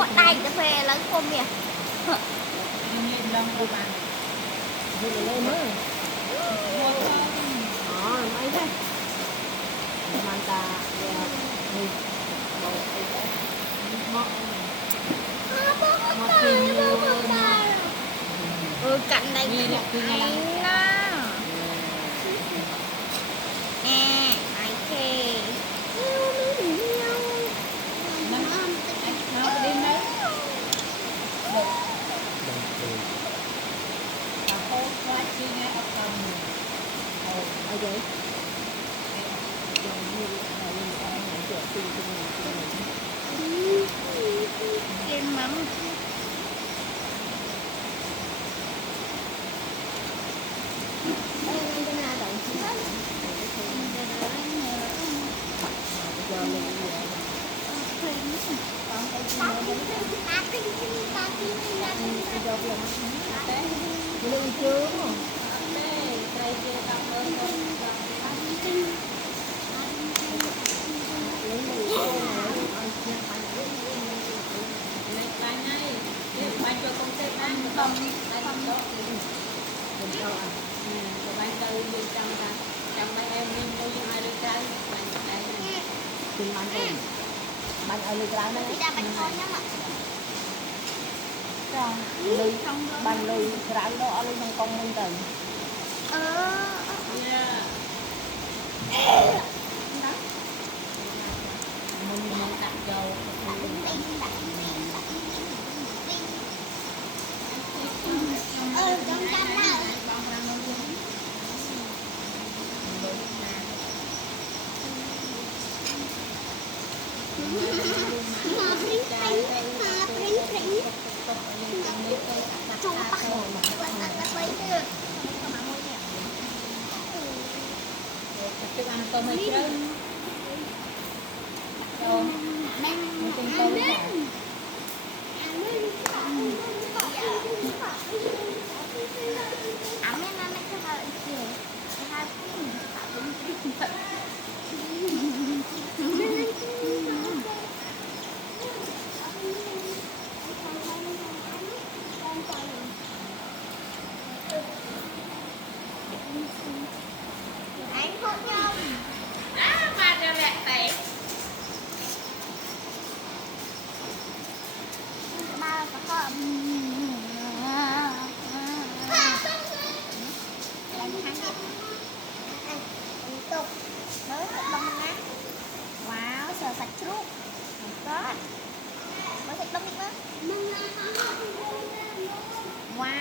một đầy cà phê lớn không vậy Đi lên nữa. Mấy thế. Manta đi. cạnh đây anh á ok em mắm Lưu chưa? Bánh ở lưới trái này. Lưới bánh lưới trái đó ở lưới trong công minh tình. Mình đặt dầu. trong trăm nào ăn cơm hay chứ? Đâu? Mình cùng cơm với cả.